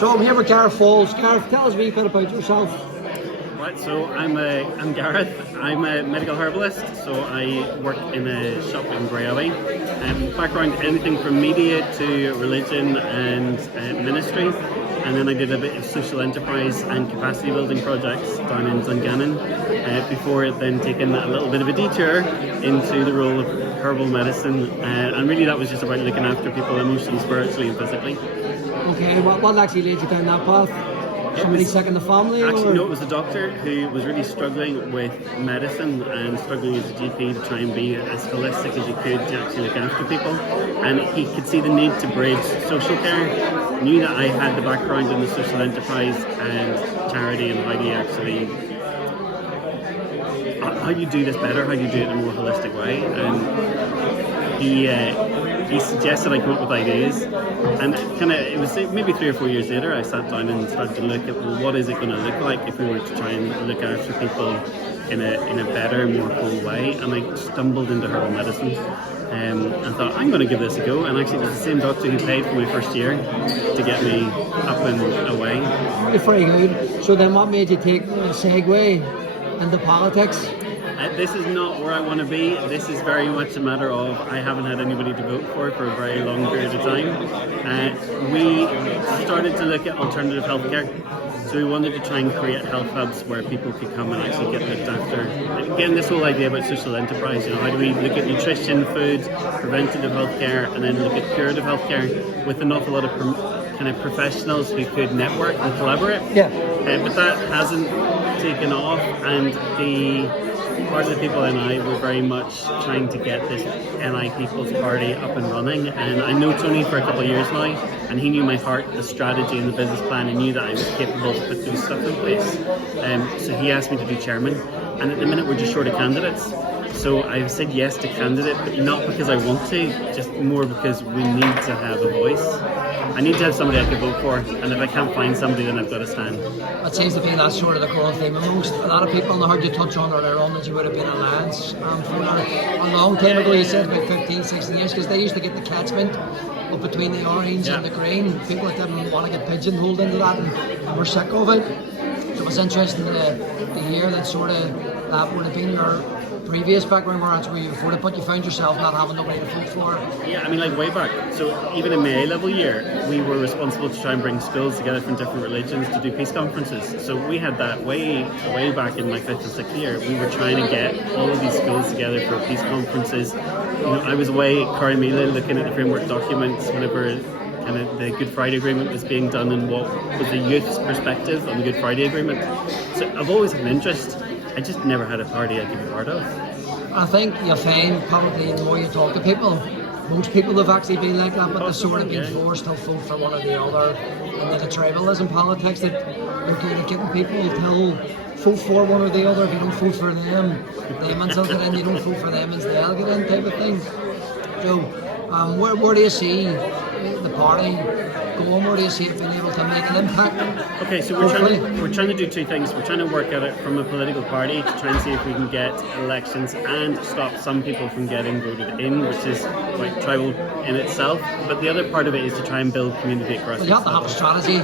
So I'm here with Garreth Falls. Gareth, tell us a wee bit about yourself. Right, so I'm Gareth. I'm a medical herbalist, so I work in a shop in Grey Alley. Background, anything from media to religion and ministry. And then I did a bit of social enterprise and capacity building projects down in Dungannon before then taking a little bit of a detour into the role of herbal medicine. And really that was just about looking after people emotionally, spiritually and physically. Okay, what actually led you down that path? Somebody sick in the family? Actually, no, it was a doctor who was really struggling with medicine and struggling as a GP to try and be as holistic as he could to actually look after people. And he could see the need to bridge social care, knew that I had the background in the social enterprise and charity and how do you actually, how do you do this better, how do you do it in a more holistic way. And he suggested I come up with ideas, and it was maybe 3 or 4 years later I sat down and started to look at, well, what is it going to look like if we were to try and look after people in a better, more whole way. And I stumbled into herbal medicine and thought, I'm going to give this a go. And actually it was the same doctor who paid for my first year to get me up and away. Very good. So then what made you take a segue into politics? This is not where I want to be. This is very much a matter of I haven't had anybody to vote for a very long period of time. We started to look at alternative healthcare. So we wanted to try and create health hubs where people could come and actually get looked after. Again, this whole idea about social enterprise, how do we look at nutrition, food, preventative healthcare, and then look at curative healthcare with an awful lot of kind of professionals who could network and collaborate. Yeah. But that hasn't taken off, and part of the people and I were very much trying to get this NI People's Party up and running, and I know Tony for a couple of years now, and he knew my heart, the strategy and the business plan, and knew that I was capable to put those stuff in place. So he asked me to be chairman, and at the minute we're just short of candidates. So I've said yes to candidate, but not because I want to, just more because we need to have a voice. I need to have somebody I can vote for, and if I can't find somebody, then I've got to stand. That seems to be that sort of the core theme. Most a lot of people, and I heard you touch on earlier on that you would have been alliance for a long time ago. You said about 15, 16 years, because they used to get the catchment up between the orange and the green. People that didn't want to get pigeonholed into that and were sick of it. So it was interesting to hear that sort of that would have been your previous background where that's where you voted, but you found yourself not having nobody to vote for. Yeah, I mean, like way back. So even in my A-level year, we were responsible to try and bring schools together from different religions to do peace conferences. So we had that way back in my 5th and 6th year. We were trying to get all of these schools together for peace conferences. I was away at Tony Mallon looking at the framework documents whenever kind of the Good Friday Agreement was being done and what was the youth's perspective on the Good Friday Agreement. So I've always had an interest. I just never had a party I could be part of. I think you'll find probably the more you talk to people, most people have actually been like that, but they've sort of been forced to vote for one or the other. And then the tribalism politics that you're good at getting people to vote for one or the other. If you don't vote for them will get in, you don't vote for them, they'll get in type of thing. So where do you see the party going? Where do you see it being able to make an impact? Okay, so we're trying to do 2 things. We're trying to work at it from a political party to try and see if we can get elections and stop some people from getting voted in, which is quite tribal in itself. But the other part of it is to try and build community across. Well, you have to have a strategy.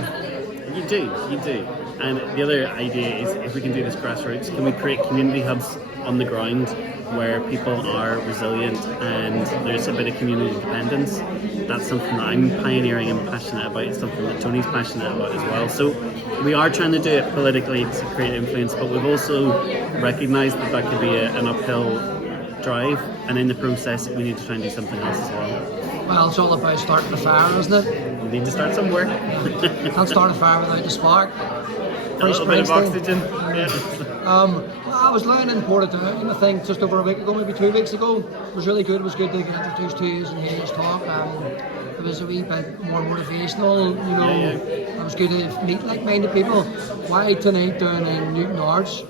You do. And the other idea is if we can do this grassroots, can we create community hubs on the ground where people are resilient and there's a bit of community independence. That's something that I'm pioneering and passionate about. It's something that Tony's passionate about as well. So we are trying to do it politically to create influence, but we've also recognised that could be an uphill drive, and in the process we need to try and do something else as well. Well, it's all about starting the fire, isn't it? We need to start somewhere. Can't start a fire without a spark. A little bit of oxygen. Yeah. I was lying in Portadown, I think, just over a week ago, maybe 2 weeks ago. It was really good. It was good to get introduced to you and hear you talk. It was a wee bit more motivational, It was good to meet like-minded people. Why tonight down in Newton Arts?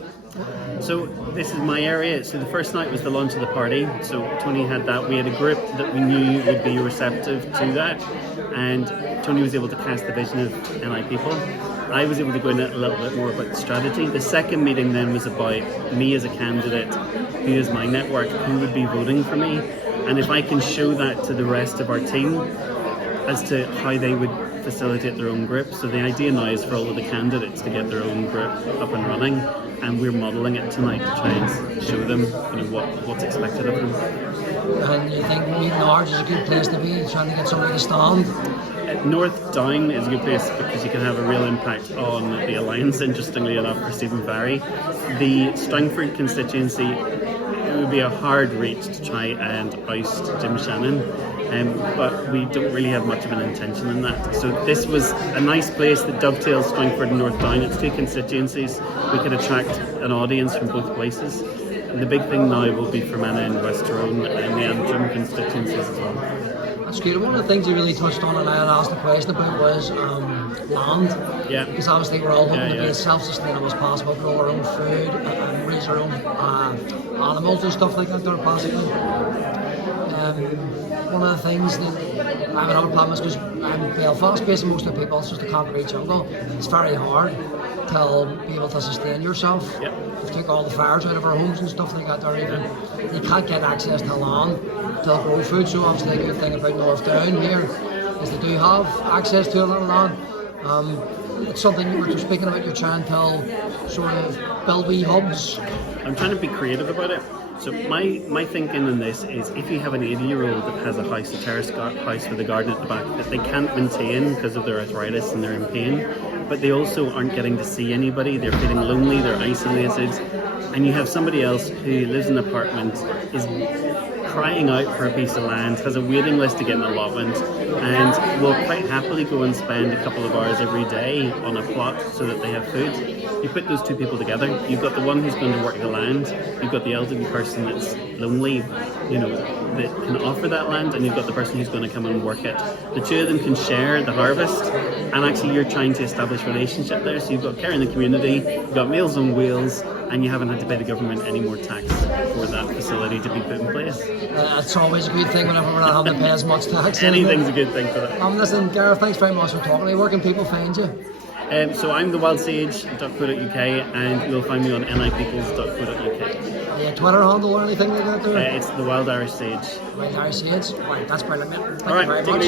So this is my area. So the first night was the launch of the party. So Tony had that. We had a group that we knew would be receptive to that, and Tony was able to cast the vision of NI people. I was able to go in a little bit more about the strategy. The second meeting then was about me as a candidate, who is my network, who would be voting for me, and if I can show that to the rest of our team as to how they would facilitate their own group. So the idea now is for all of the candidates to get their own group up and running, and we're modelling it tonight to try and show them, what's expected of them. And you think Meeting Arch is a good place to be, trying to get somebody to stand? North Down is a good place because you can have a real impact on the alliance, interestingly enough, for Stephen Barry. The Strangford constituency, it would be a hard reach to try and oust Jim Shannon, but we don't really have much of an intention in that. So this was a nice place that dovetails Strangford and North Down. It's two constituencies. We could attract an audience from both places. And the big thing now will be Fermanagh and West Tyrone and the Antrim constituencies as well. That's good. One of the things you really touched on and I had asked the question about was land. Yeah. Because obviously we're all hoping to be yeah. as self-sustainable as possible, grow our own food and raise our own animals and stuff like that there possibly. One of the things that I have another problem is because I'm Belfast based and most of the people, it's just a concrete jungle. It's very hard to be able to sustain yourself. Yep. We've took all the fires out of our homes and stuff like that there even. You can't get access to land to grow food, so obviously a good thing about North Down here is they do have access to a little land. It's something you were just speaking about, you're trying to sort of build wee hubs. I'm trying to be creative about it. So my thinking in this is if you have an 80-year-old that has a house, a terraced house with a garden at the back that they can't maintain because of their arthritis and they're in pain, but they also aren't getting to see anybody, they're feeling lonely, they're isolated, and you have somebody else who lives in an apartment, is crying out for a piece of land, has a waiting list to get an allotment, and will quite happily go and spend a couple of hours every day on a plot so that they have food. You put those two people together, you've got the one who's going to work the land, you've got the elderly person that's lonely, that can offer that land, and you've got the person who's going to come and work it. The two of them can share the harvest, and actually you're trying to establish a relationship there, so you've got care in the community, you've got Meals on Wheels, and you haven't had to pay the government any more tax for that facility to be put in place. It's always a good thing whenever we're not having to pay as much tax. Anything's a good thing for that. Listen, Gareth, thanks very much for talking to me. Where can people find you? So I'm thewildsage.co.uk, and you'll find me on nipeoples.co.uk. Yeah, Twitter handle or anything like that there? It's the Wild Irish Sage. Wild Irish Sage? Right, that's brilliant. Thank All right, you very take it much. easy.